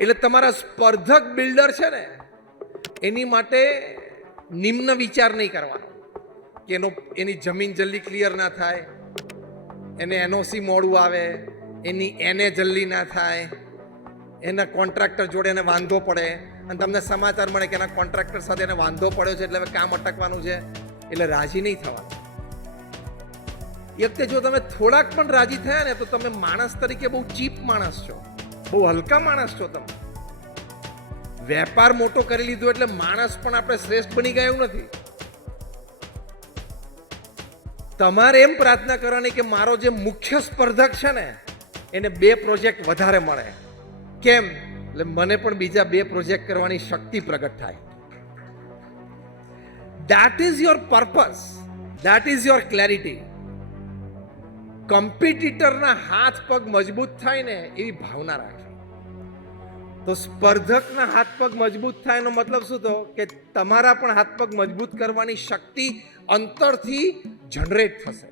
એટલે તમારા સ્પર્ધક બિલ્ડર છે ને એની માટે નિમ્ન વિચાર નહીં કરવાનો કે એની જમીન જલ્દી ક્લિયર ના થાય, એને એનઓસી મોડું આવે, એની એને જલ્દી ના થાય, એના કોન્ટ્રાક્ટર જોડે એને વાંધો પડે અને તમને સમાચાર મળે કે એના કોન્ટ્રાક્ટર સાથે એને વાંધો પડ્યો છે એટલે હવે કામ અટકવાનું છે, એટલે રાજી નહીં થવાનું. એ વખતે જો તમે થોડાક પણ રાજી થયા ને તો તમે માણસ તરીકે બહુ ચીપ માણસ છો, બહુ હલકા માણસ છો. તમે વેપાર મોટો કરી લીધો એટલે માણસ પણ આપણે શ્રેષ્ઠ બની ગયા એવું નથી. તમારે એમ પ્રાર્થના કરવાની કે મારો જે મુખ્ય સ્પર્ધક છે ને એને 2 પ્રોજેક્ટ વધારે મળે. કેમ? એટલે મને પણ બીજા 2 પ્રોજેક્ટ કરવાની શક્તિ પ્રગટ થાય. That is your purpose. That is your clarity. કોમ્પિટિટરના હાથ પગ મજબૂત થાય ને એવી ભાવના રાખે. તો સ્પર્ધકના હાથ પગ મજબૂત થાય એનો મતલબ શું થયો કે તમારા પણ હાથ પગ મજબૂત કરવાની શક્તિ અંતરથી જનરેટ થશે.